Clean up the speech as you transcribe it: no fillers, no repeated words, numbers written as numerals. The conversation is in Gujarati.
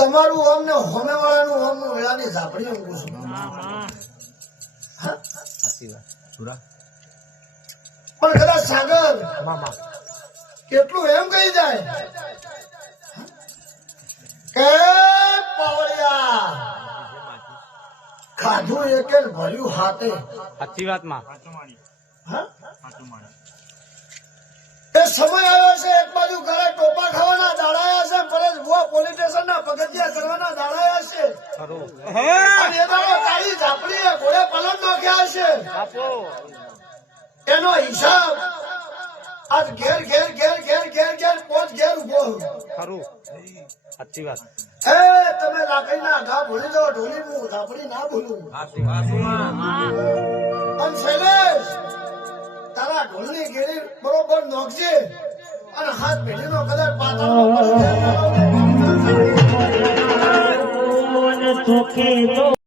તમારું ઓમ ને હોમે વાળાનું ઓમ નું વેળાની ઝાપડી ઊંઘું છું. પણ કદાચ સાગર કેટલું એમ કહી જાય કે પાવળિયા ખાધું એક ભર્યું હાથે. સાચી વાત માં એ સમય આવ્યો છે. એક બાજુ ઘરે ટોપા ખાવાના દાડાયા છે, પરત પોલીસ સ્ટેશન ના પગથિયા કરવાના દાડાયા છે. અને એ દાડો કાળી ઝાપડી ઘોડે પલટ નાખ્યા છે. એનો હિસાબ આજ ઘેર ઘેર ઘેર ઘેર ઘેર ઘેર પોચ ઘેર ઉભો. ખરું સાચી વાત. એ તમે લાકડી ના ઘા ભૂલી જાઓ, ઢોલી હું ઝાપડી ના ભૂલું. અને શૈલેષ તારા ઢોલની ઘેરી બરોબર નોખજે અને હાથ પેઢીનો કદાચ પાતાળમાં પડી જાય.